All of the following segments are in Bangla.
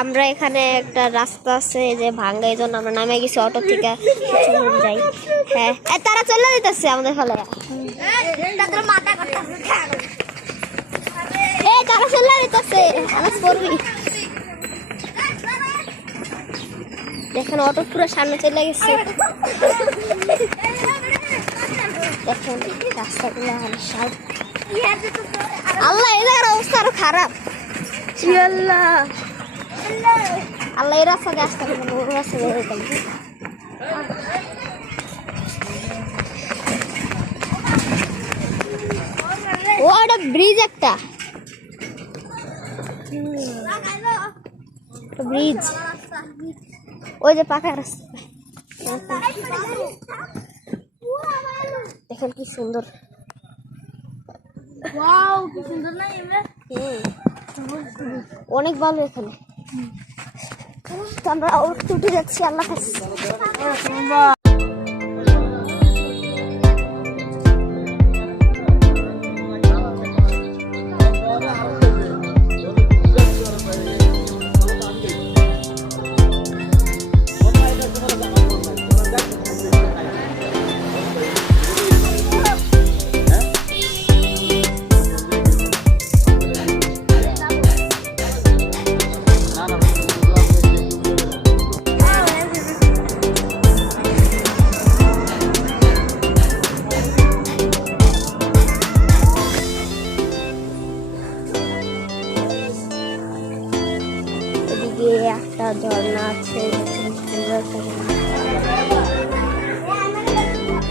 আমরা এখানে একটা রাস্তা আছে যে ভাঙ্গা, এই জন্য আমরা নামে গেছি অটো থেকে যাই। হ্যাঁ তারা চলে যেতেছে আমাদের ফলে, তারা চলে যেতেছে করবি। দেখেন অটো পুরো সামনে চলে গেছে, দেখেন রাস্তাগুলো আল্লাহ এই জায়গার অবস্থা আরো খারাপ। আল্লাহ আল্লাহ এই রাস্তা দিয়ে আসতে হবে, ওর রাস্তা দিয়ে যেতাম। ও একটা ব্রিজ, একটা ব্রিজ, ওই যে পাকা রাস্তা। দেখেন কি সুন্দর, অনেক ভালো এখানে। আমরা উঠে যাচ্ছি। আল্লাহ হাফেজ। একটা ঝর্ণা আছে,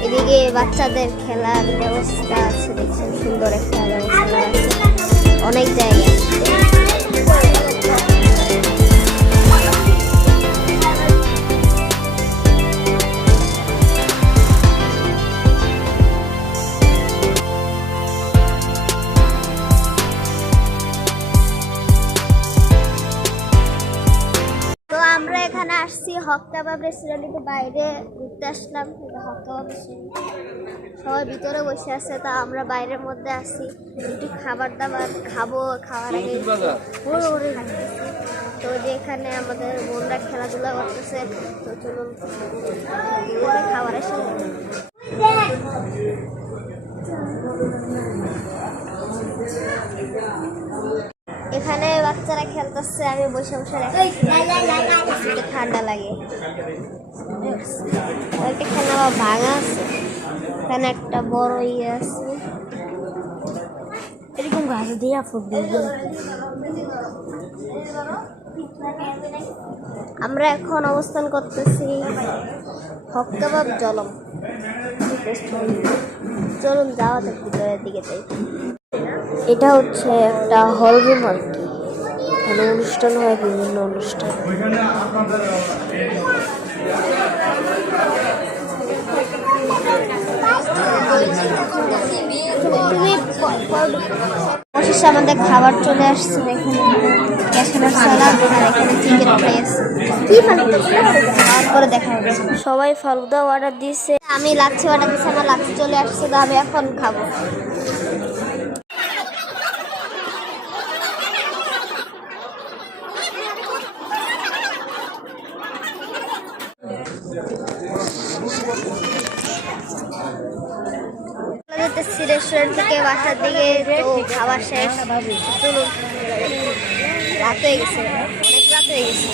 এদিকে বাচ্চাদের খেলার ব্যবস্থা আছে, দেখছেন সুন্দর একটা ব্যবস্থা আছে, অনেক জায়গায়। আমরা এখানে আসছি হক কাবাব রেস্টুরেন্টের বাইরে ঘুরতে আসলাম। হক কাবাব সবাই ভিতরে বসে আছে, তা আমরা বাইরের মধ্যে আসছি একটু খাবার দাবার খাবো। খাওয়ার আগে তো যে এখানে আমাদের বোনরা খেলাধুলা করতেছে, তো চলুন খাবারের সঙ্গে। এখানে বাচ্চারা খেলতেছে, আমি বসে বসে ঠান্ডা লাগে। এখানে আবার ভাঙা আছে, এখানে একটা বড় ইয়ে আছে, এরকম গাছ দিয়ে আমরা এখন অবস্থান করতেছি হক কাবাব জলম। চলুন যাওয়া থাকি ভিতরের দিকে যাই। এটা হচ্ছে একটা হল রুম আর কি, এখানে অনুষ্ঠান হয়, বিভিন্ন অনুষ্ঠান। অবশেষে আমাদের খাবার চলে আসছে, দেখুন ক্যাশমের সালাদ আর এখানে চিকেন ফ্রাই আছে। কি করে দেখা হবে, সবাই ফালুদা অর্ডার দিয়েছে, আমি লাচ্ছি অর্ডার দিয়েছি, আমার লাচ্ছি চলে আসছে, তো আমি এখন খাবো। রেস্টুরেন্ট থেকে বাসার দিকে, তো খাবার শেষ, চলুন রাত হয়ে গেছে, অনেক রাত হয়ে গেছে,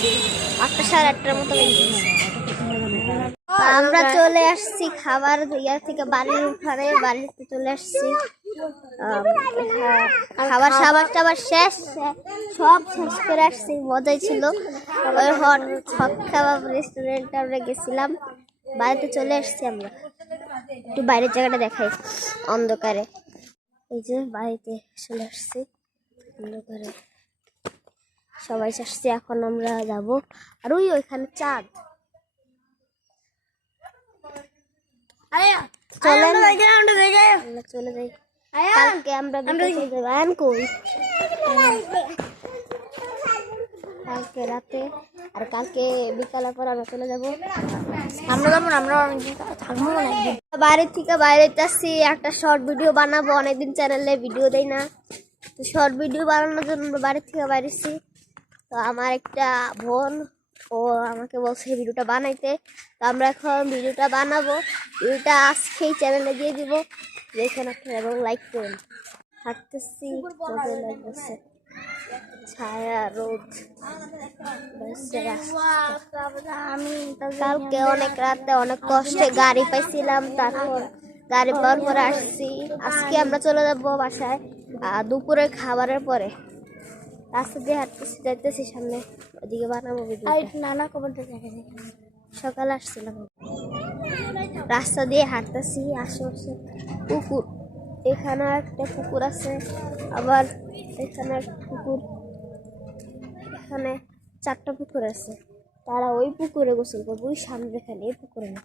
8টা 8:30 মতো লেগে গেছে। আমরা চলে আসছি খাবার ইয়ার থেকে, বাড়ির উঠানে বাড়িতে চলে আসছি। খাবার সাবার টাবার শেষ, সব শেষ করে আসছি, মজাই ছিল। ওই হক কাবাব রেস্টুরেন্টে আমরা গেছিলাম, বাড়িতে চলে আসছি। আমরা একটু বাইরের জায়গাটা দেখাই, অন্ধকারে এই যে বাড়িতে চলে আসছি, অন্ধকারে সবাই আসছে। এখন আমরা যাব, আর ওইখানে চাঁদ। চলে যাই, কালকে আমরা কালকে রাতে, আর কালকে বিকালের পর আমরা চলে যাবো। আমরা যেমন আমরা থাকবো বাইরের থেকে বাইরে আসছি, একটা শর্ট ভিডিও বানাবো, অনেকদিন চ্যানেলে ভিডিও দেই না, তো শর্ট ভিডিও বানানোর জন্য বাড়ির থেকে বাইরেছি। তো আমার একটা বোন ও আমাকে বলছে ভিডিওটা বানাইতে, তো আমরা এখন ভিডিওটা বানাবো। ভিডিওটা আজকেই চ্যানেলে দিয়ে দিব, দেখেন আপনারা এবং লাইক করুন। হাঁটতেছি, মজাই লাগতেছে, ছায়া রোদ। কালকে অনেক রাতে অনেক কষ্টে গাড়ি পাইছিলাম, তারপর গাড়ি পাওয়ার পরে আসছি। আজকে আমরা চলে যাবো বাসায় দুপুরের খাবারের পরে। রাস্তা দিয়ে হাঁটতেছি, যাইতেছি সামনে, ওদিকে বানাবো ভিডিও। নানা কমেন্টে দেখা যায় সকালে আসছিলাম, রাস্তা দিয়ে হাঁটতেছি, আশেপাশে পুকুর, এখানে একটা পুকুর আছে, আবার এখানে একটা পুকুর, এখানে 4টা পুকুর আছে। তারা ওই পুকুরে গোসল করবে, ওই সামনে এখানে, এই পুকুরে না।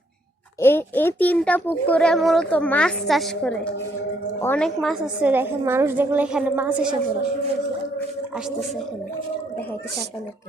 এই 3টা পুকুরে মূলত মাছ চাষ করে, অনেক মাছ আছে। দেখেন মানুষ দেখলে এখানে মাছ এসে পড়ে আসতেছে, এখানে দেখাইতেছে আপনাদেরকে।